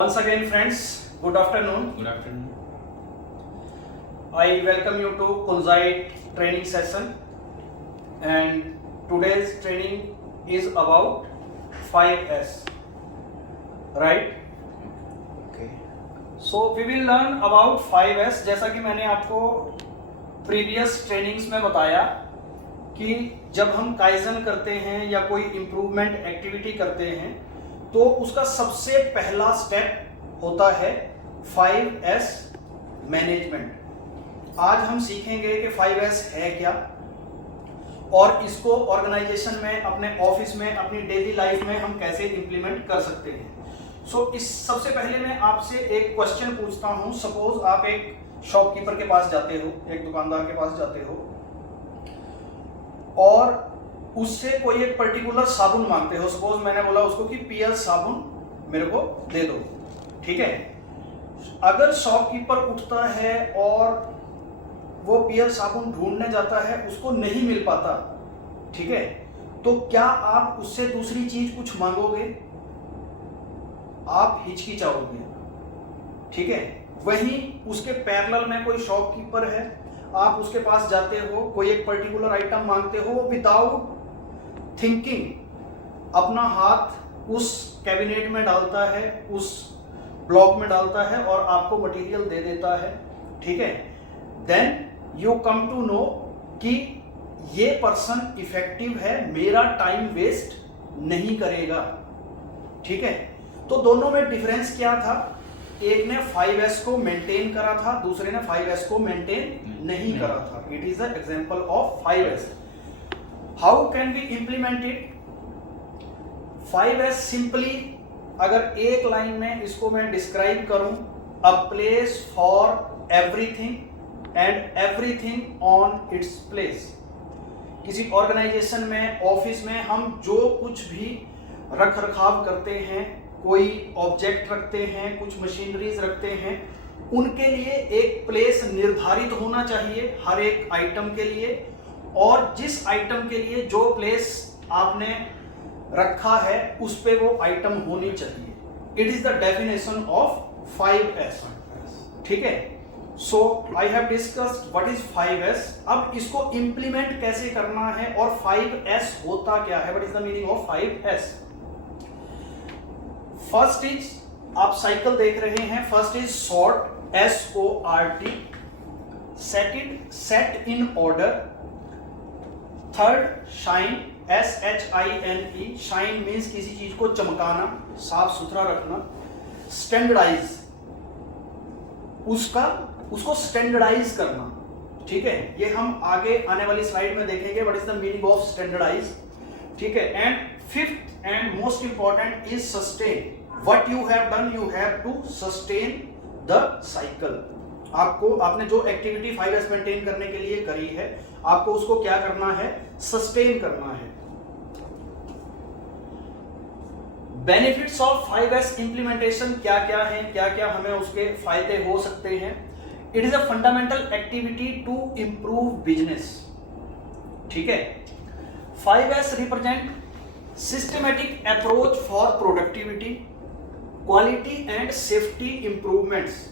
Once again, friends, good afternoon. Good afternoon. I welcome you to Kunzite training session, and today's training is about 5S, right? Okay. So we will learn about 5S. जैसा कि मैंने आपको previous trainings में बताया कि जब हम kaizen करते हैं या कोई इम्प्रूवमेंट एक्टिविटी करते हैं तो उसका सबसे पहला स्टेप होता है 5S मैनेजमेंट। आज हम सीखेंगे कि 5S है क्या और इसको ऑर्गेनाइजेशन में, अपने ऑफिस में, अपनी डेली लाइफ में हम कैसे इंप्लीमेंट कर सकते हैं। सो इस सबसे पहले मैं आपसे एक क्वेश्चन पूछता हूं। सपोज आप एक शॉपकीपर के पास जाते हो, एक दुकानदार के पास जाते हो और उससे कोई एक पर्टिकुलर साबुन मांगते हो। सपोज मैंने बोला उसको कि पियर साबुन मेरे को दे दो, ठीक है। अगर शॉपकीपर उठता है और वो पियर साबुन ढूंढने जाता है, उसको नहीं मिल पाता, ठीक है, तो क्या आप उससे दूसरी चीज कुछ मांगोगे? आप हिचकिचाओगे, ठीक है। वहीं उसके पैरेलल में कोई शॉपकीपर है, आप उसके पास जाते हो, कोई एक पर्टिकुलर आइटम मांगते हो, वो विदाउट थिंकिंग अपना हाथ उस कैबिनेट में डालता है, उस ब्लॉक में डालता है और आपको मटेरियल दे देता है, ठीक है। Then you come to know कि ये पर्सन इफेक्टिव है, मेरा टाइम वेस्ट नहीं करेगा, ठीक है। तो दोनों में डिफरेंस क्या था? एक ने 5S को मेंटेन करा था, दूसरे ने 5S को मेंटेन नहीं करा था। It is the example of 5S। How can be implemented 5S? Simply अगर एक लाइन में इसको मैं डिस्क्राइब करूं, a place for everything and everything on its place. किसी ऑर्गेनाइजेशन में, ऑफिस में हम जो कुछ भी रख रखाव करते हैं, कोई ऑब्जेक्ट रखते हैं, कुछ मशीनरीज रखते हैं, उनके लिए एक प्लेस निर्धारित होना चाहिए हर एक आइटम के लिए, और जिस आइटम के लिए जो प्लेस आपने रखा है उस पे वो आइटम होनी चाहिए। It is the definition of 5S, ठीक है। So I have discussed what is 5S। अब इसको इंप्लीमेंट कैसे करना है और 5S होता क्या है, what is the meaning of 5S? First is, आप साइकिल देख रहे हैं, first is sort, SORT, second set in order, third shine, SHINE, shine means किसी चीज को चमकाना, साफ सुथरा रखना, स्टैंडर्डाइज, उसको स्टैंडर्डाइज करना, ठीक है। ये हम आगे आने वाली स्लाइड में देखेंगे what is the meaning of standardise, ठीक है। And fifth and most important is sustain. What you have done, you have to sustain the cycle. आपने जो एक्टिविटी 5S मेंटेन करने के लिए करी है, आपको उसको क्या करना है? सस्टेन करना है। बेनिफिट्स ऑफ 5S इंप्लीमेंटेशन क्या क्या है, क्या क्या हमें उसके फायदे हो सकते हैं? It is a fundamental activity to improve business, ठीक है। 5S represent systematic approach for productivity, quality and safety improvements.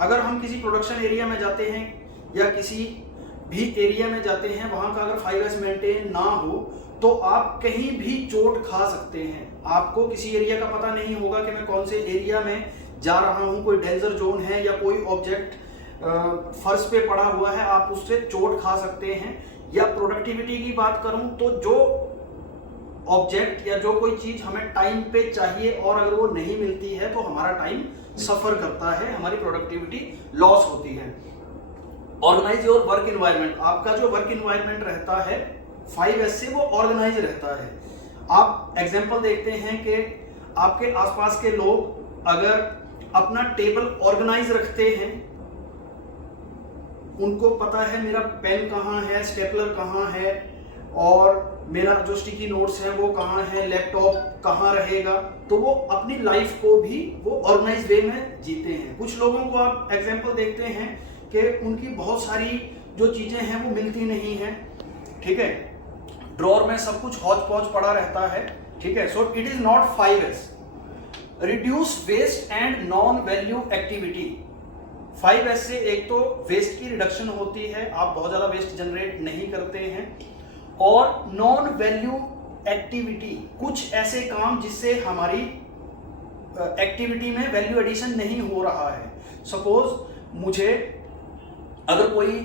अगर हम किसी प्रोडक्शन एरिया में जाते हैं या किसी भी एरिया में जाते हैं, वहां का अगर 5S मेंटेन ना हो तो आप कहीं भी चोट खा सकते हैं। आपको किसी एरिया का पता नहीं होगा कि मैं कौन से एरिया में जा रहा हूं, कोई डेंजर जोन है या कोई ऑब्जेक्ट फर्श पे पड़ा हुआ है, आप उससे चोट खा सकते हैं। या प्रोडक्टिविटी की बात करूं तो जो ऑब्जेक्ट या जो कोई चीज हमें टाइम पे चाहिए और अगर वो नहीं मिलती है तो हमारा टाइम सफर करता है, हमारी प्रोडक्टिविटी लॉस होती है। ऑर्गेनाइज योर वर्क इन्वायरमेंट, आपका जो वर्क इन्वायरमेंट रहता है 5S से वो ऑर्गेनाइज रहता है। आप एग्जांपल देखते हैं कि आपके आसपास के लोग अगर अपना टेबल ऑर्गेनाइज रखते हैं, उनको पता है मेरा पेन कहाँ है, स्टेपलर कहाँ है और मेरा जो स्टिकी नोट्स है वो कहाँ है, लैपटॉप कहाँ रहेगा, तो वो अपनी लाइफ को भी वो ऑर्गेनाइज वे में जीते हैं। कुछ लोगों को आप एग्जांपल देखते हैं कि उनकी बहुत सारी जो चीजें हैं वो मिलती नहीं हैं, ठीक है, ड्रॉर में सब कुछ हौच पौच पड़ा रहता है, ठीक है। So it is not 5S। Reduce waste and non value activity. 5S से एक तो वेस्ट की रिडक्शन होती है, आप बहुत ज्यादा वेस्ट जनरेट नहीं करते हैं, और नॉन वैल्यू एक्टिविटी, कुछ ऐसे काम जिससे हमारी एक्टिविटी में वैल्यू एडिशन नहीं हो रहा है। सपोज मुझे अगर कोई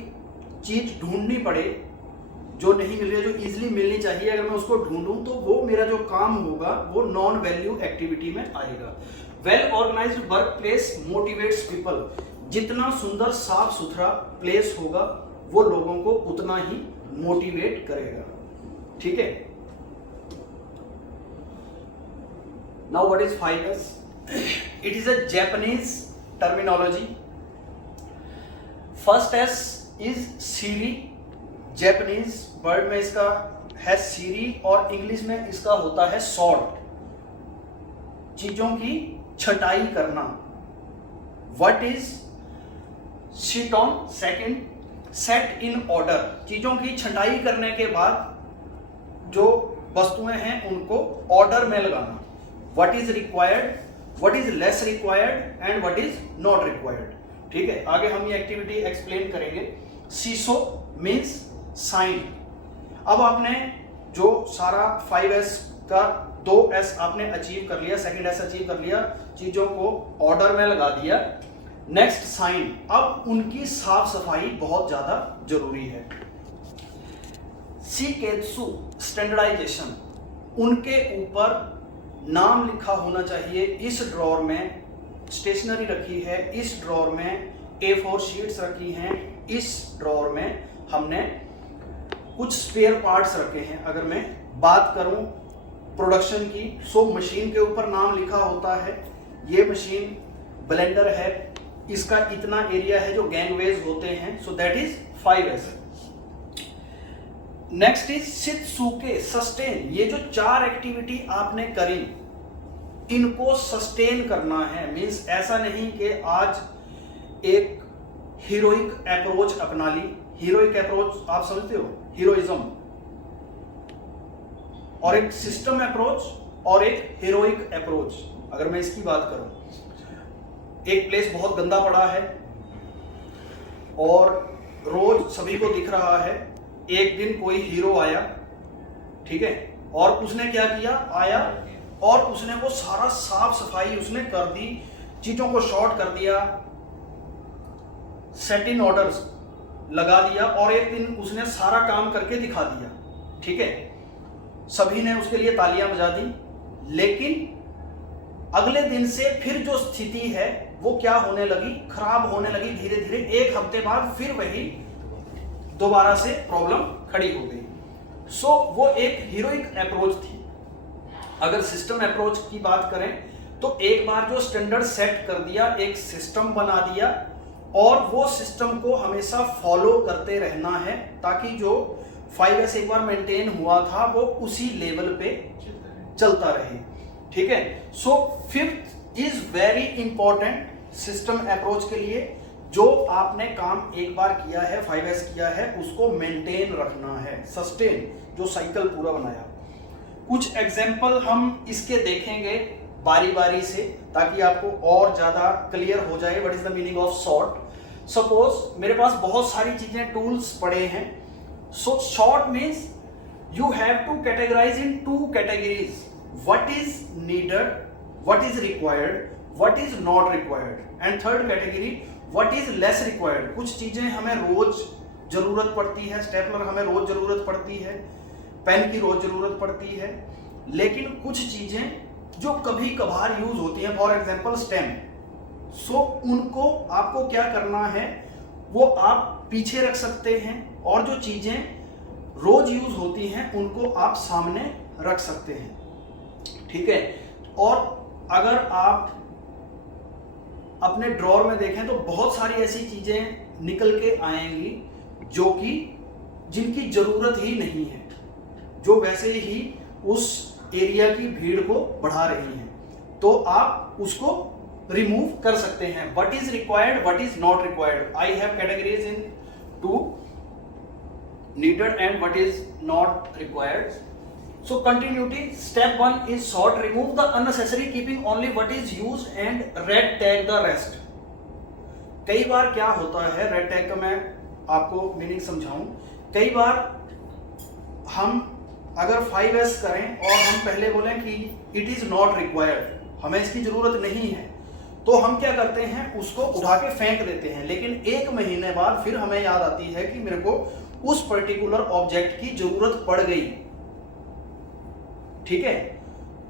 चीज ढूंढनी पड़े जो नहीं मिल रही है, जो इजीली मिलनी चाहिए, अगर मैं उसको ढूंढूं तो वो मेरा जो काम होगा वो नॉन वैल्यू एक्टिविटी में आएगा। Well organised work place motivates people. जितना सुंदर साफ सुथरा प्लेस होगा वो लोगों को उतना ही मोटिवेट करेगा। ठीक है। Now what is 5S? It is a Japanese terminology. First S is seiri, Japanese word में इसका है सीरी, और इंग्लिश में इसका होता है सॉर्ट, चीजों की छटाई करना। What is seiton? Second, set in order, चीजों की छटाई करने के बाद जो वस्तुएं हैं उनको ऑर्डर में लगाना। What is required, what is less required and what is not required. ठीक है, आगे हम ये एक्टिविटी एक्सप्लेन करेंगे। सीसो मीन्स साइन। अब आपने जो सारा 5S का 2S आपने अचीव कर लिया, सेकंड S अचीव कर लिया, चीजों को ऑर्डर में लगा दिया। नेक्स्ट साइन, अब उनकी साफ सफाई बहुत ज्यादा जरूरी है। सीकेत्सु स्टैंडर्डाइजेशन, उनके ऊपर नाम लिखा होना चाहिए। इस ड्रॉर में स्टेशनरी रखी है, इस ड्रॉर में A4 शीट्स रखी हैं, इस ड्रॉर में हमने कुछ स्पेयर पार्ट्स रखे हैं। अगर मैं बात करूं प्रोडक्शन की, सो मशीन के ऊपर नाम लिखा होता है। ये मशीन ब्लेंडर है, इसका इतना एरिया है जो गैंगवेज होते हैं, so that is 5S। Next is shitsuke, sustain. ये जो 4 एक्टिविटी आपने करी, इनको सस्टेन करना है। मींस ऐसा नहीं कि आज एक हीरोइक अप्रोच अपना ली। हीरोइक अप्रोच आप समझते हो, हीरोइज्म, और एक सिस्टम अप्रोच और एक हीरोइक अप्रोच। अगर मैं इसकी बात करूं, एक प्लेस बहुत गंदा पड़ा है और रोज सभी को दिख रहा है। एक दिन कोई हीरो आया, ठीक है, और उसने क्या किया, आया और उसने वो सारा साफ सफाई उसने कर दी, चीजों को शॉर्ट कर दिया, सेट इन ऑर्डर्स लगा दिया, और एक दिन उसने सारा काम करके दिखा दिया। ठीक है, सभी ने उसके लिए तालियां बजा दी। लेकिन अगले दिन से फिर जो स्थिति है वो क्या होने लगी, खराब होने लगी धीरे धीरे। एक हफ्ते बाद फिर वही दोबारा से प्रॉब्लम खड़ी हो गई। सो वो एक हीरोइक अप्रोच थी। अगर सिस्टम अप्रोच की बात करें तो एक बार जो स्टैंडर्ड सेट कर दिया, एक सिस्टम बना दिया, और वो सिस्टम को हमेशा फॉलो करते रहना है ताकि जो 5S एक बार मेंटेन हुआ था वो उसी लेवल पे चलता रहे। ठीक है, so fifth is very important system approach के लिए। जो आपने काम एक बार किया है, 5S किया है, उसको मेंटेन रखना है, सस्टेन, जो साइकिल पूरा बनाया। कुछ एग्जाम्पल हम इसके देखेंगे बारी बारी से ताकि आपको और ज्यादा क्लियर हो जाए what is the meaning of sort. Suppose मेरे पास बहुत सारी चीजें, टूल्स पड़े हैं। So sort means you have to categorize in 2 categories, what is needed, what is required, what is not required, and third category what is less required. कुछ चीजें हमें रोज जरूरत पड़ती है, स्टेपलर हमें रोज जरूरत पड़ती है, पेन की रोज जरूरत पड़ती है, लेकिन कुछ चीजें जो कभी कभार यूज होती हैं, फॉर एग्जाम्पल स्टेम। सो उनको आपको क्या करना है, वो आप पीछे रख सकते हैं, और जो चीजें रोज यूज होती हैं उनको आप सामने रख सकते हैं। ठीक है, और अगर आप अपने ड्रॉर में देखें तो बहुत सारी ऐसी चीजें निकल के आएंगी जो कि जिनकी जरूरत ही नहीं है, जो वैसे ही उस एरिया की भीड़ को बढ़ा रही हैं, तो आप उसको रिमूव कर सकते हैं। What is required, what is not required. I have categories in 2, needed and what is not required. So continuity, step 1 is sort, remove the unnecessary, keeping only what is used and red tag the rest. कई बार क्या होता है, red tag का मैं आपको meaning समझाऊं। कई बार हम अगर 5S करें और हम पहले बोलें कि इट इज नॉट रिक्वायर्ड, हमें इसकी जरूरत नहीं है, तो हम क्या करते हैं, उसको उठा के फेंक देते हैं। लेकिन 1 महीने बाद फिर हमें याद आती है कि मेरे को उस पर्टिकुलर ऑब्जेक्ट की जरूरत पड़ गई, ठीक है।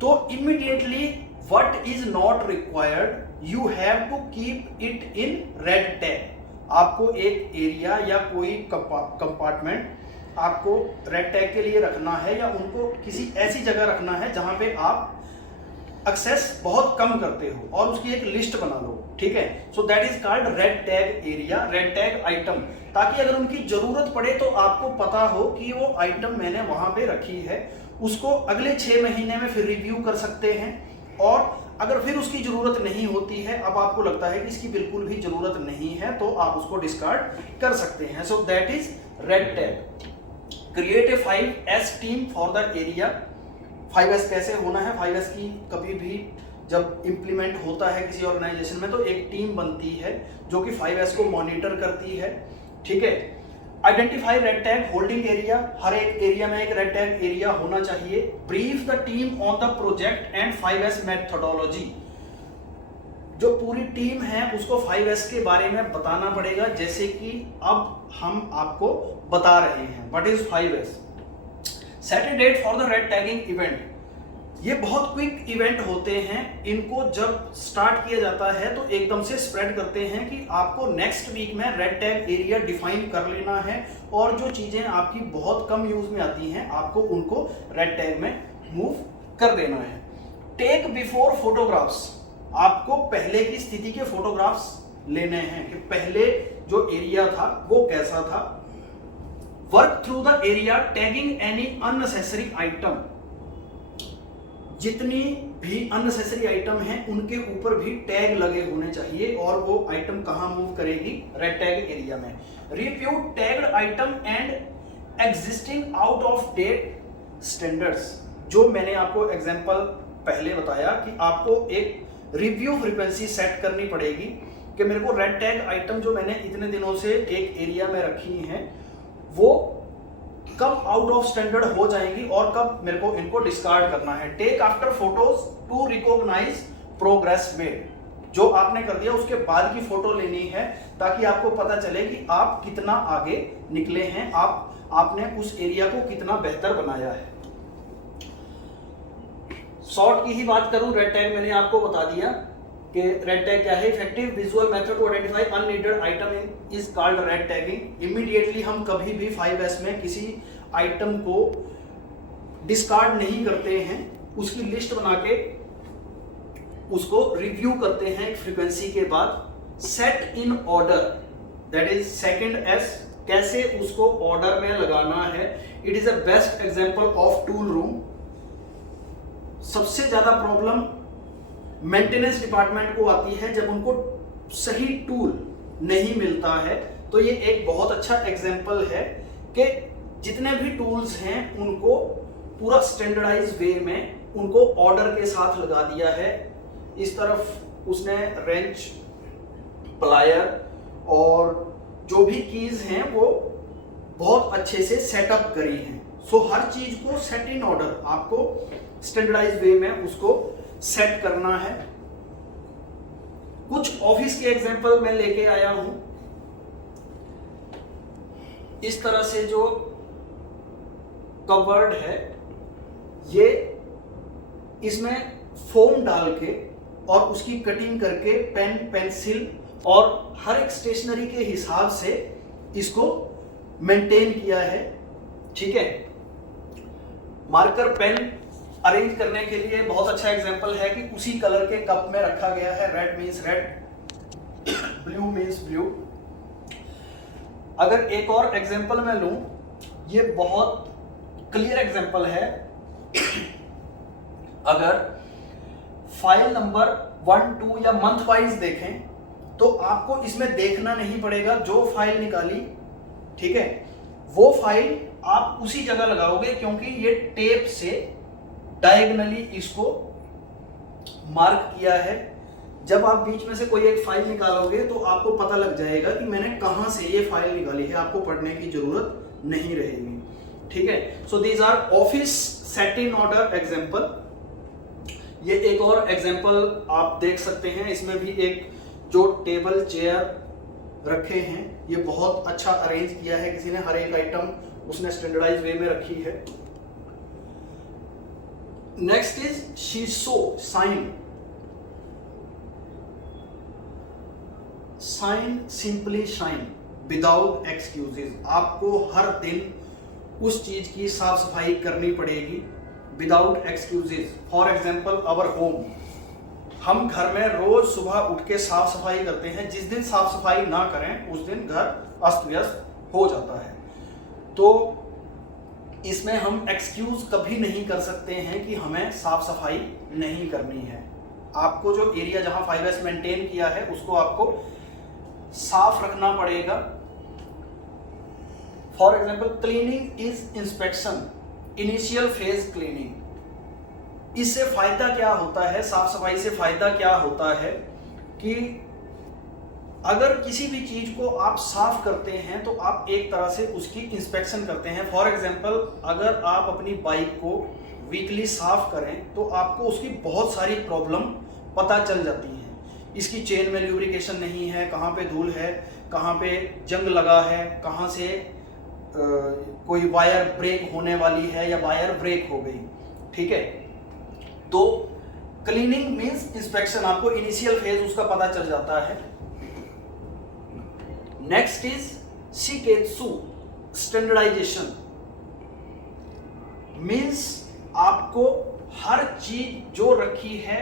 तो immediately what is not required you have to keep it in red tag. आपको एक एरिया या कोई कंपार्टमेंट आपको रेड टैग के लिए रखना है, या उनको किसी ऐसी जगह रखना है जहां पे आप एक्सेस बहुत कम करते हो, और उसकी एक लिस्ट बना लो, ठीक है। सो that is called red tag area, red tag item, ताकि अगर उनकी जरूरत पड़े तो आपको पता हो कि वो आइटम मैंने वहां पे रखी है, उसको अगले 6 महीने में फिर रिव्यू कर सकते हैं। और अगर फिर उसकी जरूरत नहीं होती है, अब आपको लगता है कि इसकी बिल्कुल भी जरूरत नहीं है, तो आप उसको डिस्कार्ड कर सकते हैं। So that is red tag. Create a 5S team for the area. 5S कैसे होना है, 5S की कभी भी जब इंप्लीमेंट होता है किसी ऑर्गेनाइजेशन में, तो एक टीम बनती है जो कि 5S को मॉनिटर करती है, ठीक है। Identify red tag holding area, हर एक एरिया में एक रेड टैग एरिया होना चाहिए। Brief the team on the project and 5S methodology, जो पूरी टीम है उसको 5S के बारे में बताना पड़ेगा, जैसे कि अब हम आपको बता रहे हैं what is 5S। Set a date for the red tagging event, ये बहुत क्विक इवेंट होते हैं, इनको जब स्टार्ट किया जाता है तो एकदम से स्प्रेड करते हैं कि आपको नेक्स्ट वीक में रेड टैग एरिया डिफाइन कर लेना है, और जो चीजें आपकी बहुत कम यूज में आती हैं आपको उनको रेड टैग में मूव कर देना है। टेक बिफोर फोटोग्राफ्स, आपको पहले की स्थिति के फोटोग्राफ्स लेने हैं कि पहले जो एरिया था वो कैसा था। Work through the area tagging any unnecessary item, जितनी भी अननेसेसरी आइटम हैं उनके ऊपर भी टैग लगे होने चाहिए, और वो आइटम कहां मूव करेगी, रेड टैग एरिया में। Review tagged item and existing out of date standards, जो मैंने आपको एग्जांपल पहले बताया कि आपको एक रिव्यू फ्रीक्वेंसी सेट करनी पड़ेगी कि मेरे को रेड टैग आइटम जो मैंने इतने दिनों से एक एरिया में रखी हैं वो कब आउट ऑफ स्टैंडर्ड हो जाएंगी और कब मेरे को इनको डिस्कार्ड करना है। Take after photos to recognise progress made, जो आपने कर दिया उसके बाद की फोटो लेनी है, ताकि आपको पता चले कि आप कितना आगे निकले हैं, आपने उस एरिया को कितना बेहतर बनाया है। सॉर्ट की ही बात करूं, रेड टैग मैंने आपको बता दिया कि रेड टैग क्या है। Effective visual method to identify unneeded item is called red tagging. Immediately हम कभी भी 5S में किसी आइटम को डिस्कार्ड नहीं करते हैं, उसकी लिस्ट बना के उसको रिव्यू करते हैं एक फ्रीक्वेंसी के बाद। Set in order, that is second S, कैसे उसको ऑर्डर में लगाना है। It is a best example of tool room. सबसे ज्यादा प्रॉब्लम मेंटेनेंस डिपार्टमेंट को आती है जब उनको सही टूल नहीं मिलता है, तो ये एक बहुत अच्छा एग्जांपल है कि जितने भी टूल्स हैं उनको पूरा स्टैंडर्डाइज वे में उनको ऑर्डर के साथ लगा दिया है। इस तरफ उसने रेंच, प्लायर और जो भी कीज हैं वो बहुत अच्छे से सेटअप करी हैं। सो हर चीज को सेट इन ऑर्डर आपको स्टैंडर्डाइज वे में उसको सेट करना है। कुछ ऑफिस के एग्जांपल मैं लेके आया हूं। इस तरह से जो कवर्ड है, ये इसमें फोम डाल के और उसकी कटिंग करके पेन, पेंसिल और हर एक स्टेशनरी के हिसाब से इसको मेंटेन किया है, ठीक है। मार्कर पेन अरेंज करने के लिए बहुत अच्छा एग्जांपल है कि उसी कलर के कप में रखा गया है। Red means red, blue means blue. अगर एक और एग्जांपल मैं लूं, ये बहुत क्लियर एग्जांपल है। अगर फाइल नंबर 1, 2 या मंथ वाइज देखें तो आपको इसमें देखना नहीं पड़ेगा, जो फाइल निकाली, ठीक है, वो फाइल आप उसी जगह लगाओगे, क्योंकि ये टेप से डायगोनली इसको मार्क किया है। जब आप बीच में से कोई एक फाइल निकालोगे तो आपको पता लग जाएगा कि मैंने कहां से ये फाइल निकाली है, आपको पढ़ने की जरूरत नहीं रहेगी। ठीक है, so these are office set in order example. ये एक और एग्जांपल आप देख सकते हैं, इसमें भी एक जो टेबल चेयर रखे हैं, ये बहुत अच्छा अरेंज किया है किसी ने, हर एक आइटम उसने स्टैंडर्डाइज वे में रखी है। Next is seiso shine. Shine simply shine without excuses. आपको हर दिन उस चीज की साफ सफाई करनी पड़ेगी without excuses. For example our home, हम घर में रोज सुबह उठ के साफ सफाई करते हैं। जिस दिन साफ सफाई ना करें उस दिन घर अस्त व्यस्त हो जाता है। तो इसमें हम एक्सक्यूज कभी नहीं कर सकते हैं कि हमें साफ सफाई नहीं करनी है। आपको जो एरिया जहां 5S मेंटेन किया है उसको आपको साफ रखना पड़ेगा। For example cleaning is inspection, initial phase cleaning. इससे फायदा क्या होता है, साफ सफाई से फायदा क्या होता है कि अगर किसी भी चीज को आप साफ करते हैं तो आप एक तरह से उसकी इंस्पेक्शन करते हैं। फॉर एग्जाम्पल अगर आप अपनी बाइक को वीकली साफ करें तो आपको उसकी बहुत सारी प्रॉब्लम पता चल जाती हैं। इसकी चेन में ल्यूब्रिकेशन नहीं है, कहाँ पे धूल है, कहाँ पे जंग लगा है, कहाँ से कोई वायर ब्रेक होने वाली है या वायर ब्रेक हो गई। ठीक है, तो क्लीनिंग मींस इंस्पेक्शन, आपको इनिशियल फेज उसका पता चल जाता है। Next is seiketsu standardization. Means आपको हर चीज जो रखी है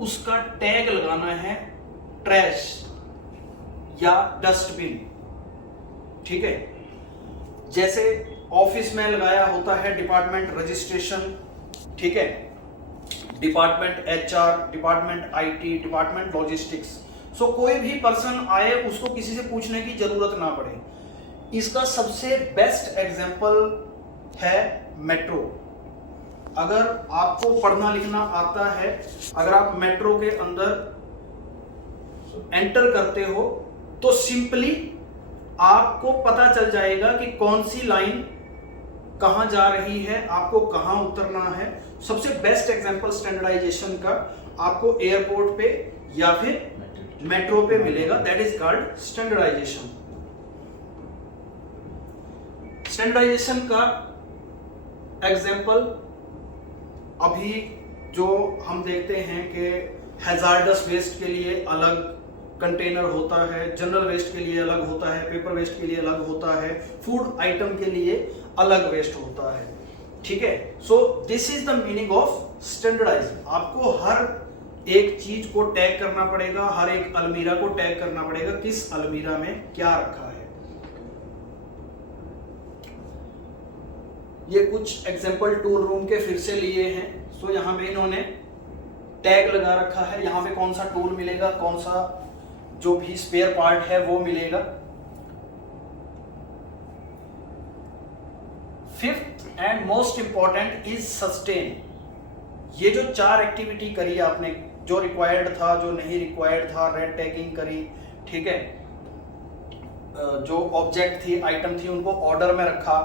उसका टैग लगाना है, ट्रैश या डस्टबिन। ठीक है, जैसे ऑफिस में लगाया होता है डिपार्टमेंट रजिस्ट्रेशन, ठीक है, department HR, department IT, department logistics. So कोई भी पर्सन आए उसको किसी से पूछने की जरूरत ना पड़े। इसका सबसे बेस्ट एग्जांपल है मेट्रो। अगर आपको पढ़ना लिखना आता है, अगर आप मेट्रो के अंदर एंटर करते हो तो सिंपली आपको पता चल जाएगा कि कौन सी लाइन कहां जा रही है, आपको कहां उतरना है। सबसे बेस्ट एग्जांपल स्टैंडर्डाइजेशन का आपको एयरपोर्ट पे या फिर मेट्रो पे मिलेगा, that is called standardisation. Standardisation का एग्जांपल अभी जो हम देखते हैं कि हैजार्डस वेस्ट के लिए अलग कंटेनर होता है, जनरल वेस्ट के लिए अलग होता है, पेपर वेस्ट के लिए अलग होता है, फूड आइटम के लिए अलग वेस्ट होता है। ठीक है, so this is the meaning of standardise. आपको हर एक चीज को टैग करना पड़ेगा, हर एक अलमीरा को टैग करना पड़ेगा, किस अलमीरा में क्या रखा है। ये कुछ एग्जांपल टूल रूम के फिर से लिए हैं। सो यहाँ पे इन्होंने टैग लगा रखा है, यहाँ पे कौन सा टूल मिलेगा, कौन सा जो भी स्पेयर पार्ट है वो मिलेगा। Fifth and most important is sustain. ये जो 4 एक्टिविटी करी आपने, जो रिक्वायर्ड था, जो नहीं रिक्वायर्ड था, रेड टैगिंग करी, ठीक है, जो ऑब्जेक्ट थी, आइटम थी, उनको ऑर्डर में रखा,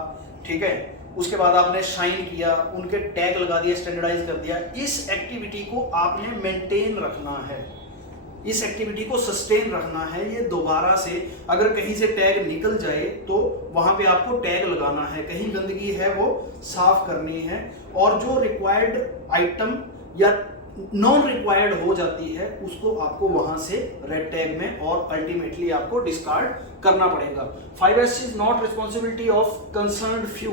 ठीक है, उसके बाद आपने शाइन किया, उनके टैग लगा दिए, स्टैंडर्डाइज कर दिया। इस एक्टिविटी को आपने मेंटेन रखना है, इस एक्टिविटी को सस्टेन रखना है। ये दोबारा से अगर कहीं से टैग निकल जाए तो वहां पे आपको टैग लगाना है, कहीं गंदगी है वो साफ करनी है, और जो रिक्वायर्ड आइटम या नॉन रिक्वायर्ड हो जाती है उसको आपको वहां से रेड टैग में और अल्टीमेटली आपको डिस्कार्ड करना पड़ेगा। 5S is not responsibility of concerned few.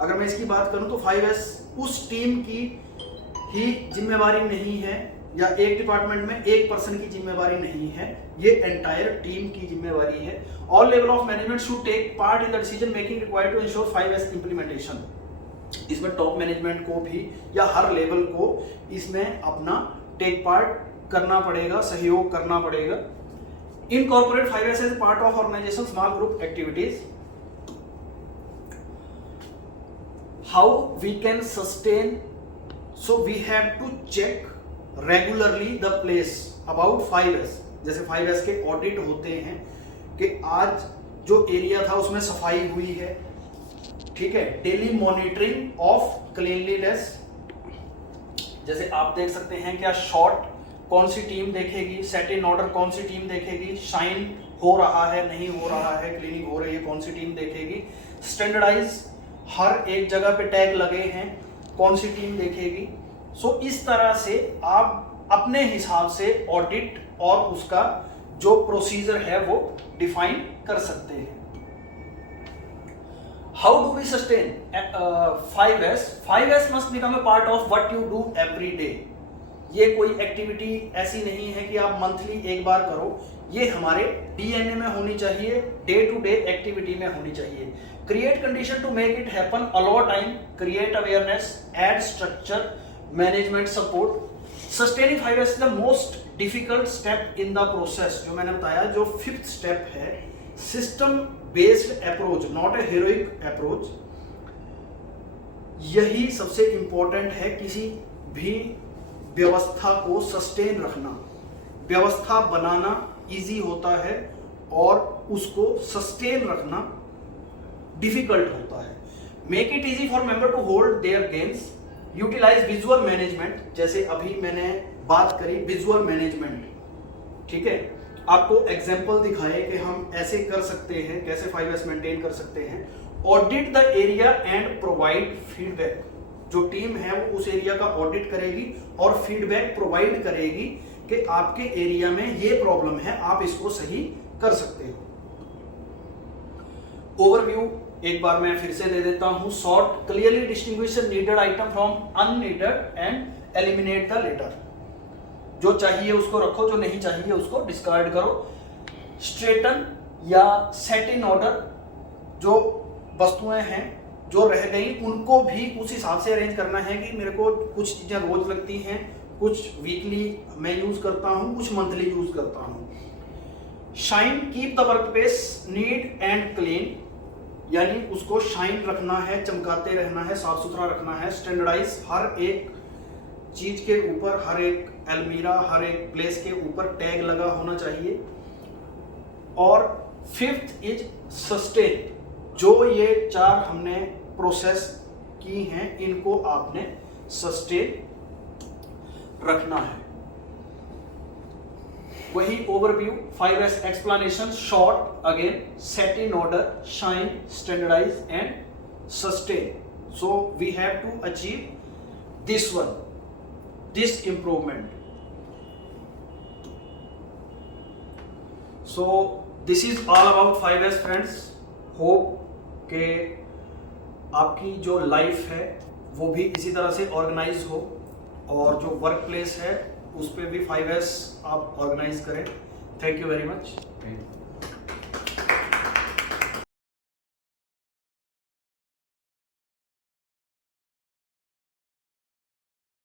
अगर मैं इसकी बात करूं तो 5S उस टीम की ही जिम्मेवारी नहीं है, या एक डिपार्टमेंट में एक पर्सन की जिम्मेवारी नहीं है, ये एंटायर टीम की जिम्मेवारी है। All level of management should take part in the decision making required to ensure 5S implementation. इसमें टॉप मैनेजमेंट को भी या हर लेवल को इसमें अपना टेक पार्ट करना पड़ेगा, सहयोग करना पड़ेगा। Incorporate 5S as part of organisation small group activities. how we can sustain, so we have to check regularly the place about 5S. जैसे 5S के ऑडिट होते हैं कि आज जो एरिया था उसमें सफाई हुई है, ठीक है, डेली मॉनिटरिंग ऑफ क्लीनलीनेस। जैसे आप देख सकते हैं क्या शॉर्ट कौन सी टीम देखेगी, सेट इन ऑर्डर कौन सी टीम देखेगी, शाइन हो रहा है नहीं हो रहा है, क्लीनिंग हो रही है कौन सी टीम देखेगी, स्टैंडर्डाइज हर एक जगह पे टैग लगे हैं कौन सी टीम देखेगी। सो इस तरह से आप अपने हिसाब से ऑडिट और उसका जो प्रोसीजर है वो डिफाइन कर सकते हैं। How do we sustain 5S? 5S must become a part of what you do every day. ये कोई एक्टिविटी ऐसी नहीं है कि आप मंथली एक बार करो, ये हमारे डीएनए में होनी चाहिए, डे टू डे एक्टिविटी में होनी चाहिए। Create condition to make it happen, allow time, create awareness, add structure, management support. Sustaining 5S is the most difficult step in the process. जो मैंने बताया जो 5th स्टेप है, system based approach, not a heroic approach. यही सबसे important है किसी भी व्यवस्था को सस्टेन रखना। व्यवस्था बनाना इजी होता है और उसको सस्टेन रखना डिफिकल्ट होता है। Make it easy for member to hold their games, utilise visual management. जैसे अभी मैंने बात करी विजुअल मैनेजमेंट, ठीक है, आपको एग्जांपल दिखाए कि हम ऐसे कर सकते हैं, कैसे 5S मेंटेन कर सकते हैं। Audit the area and provide feedback. जो टीम है वो उस एरिया का ऑडिट करेगी और फीडबैक प्रोवाइड करेगी कि आपके एरिया में ये प्रॉब्लम है, आप इसको सही कर सकते हो। ओवरव्यू एक बार मैं फिर से दे देता हूं। Sort, clearly distinguish needed item from unneeded and eliminate the latter. जो चाहिए उसको रखो, जो नहीं चाहिए उसको डिस्कार्ड करो। स्ट्रेटन या सेट इन ऑर्डर, जो वस्तुएं हैं जो रह गई उनको भी उस हिसाब से अरेंज करना है कि मेरे को कुछ चीजें रोज लगती हैं, कुछ वीकली मैं यूज करता हूं, कुछ मंथली यूज करता हूं। Shine, keep the work place neat and clean, यानी उसको शाइन रखना है, चमकाते रहना है, साफ सुथरा रखना है। स्टैंडर्डाइज, हर एक चीज के ऊपर, हर एक अलमीरा, हर एक प्लेस के ऊपर टैग लगा होना चाहिए। और 5th इज सस्टेन। जो ये 4 हमने प्रोसेस की हैं इनको आपने सस्टेन रखना है। वही overview, 5S explanation, short again, set in order, shine, standardise and sustain. So we have to achieve this one, this improvement. So this is all about 5S friends. Hope कि आपकी जो लाइफ है वो भी इसी तरह से ऑर्गेनाइज हो और जो वर्क प्लेस है उस पर भी 5S आप ऑर्गेनाइज करें। Thank you very much.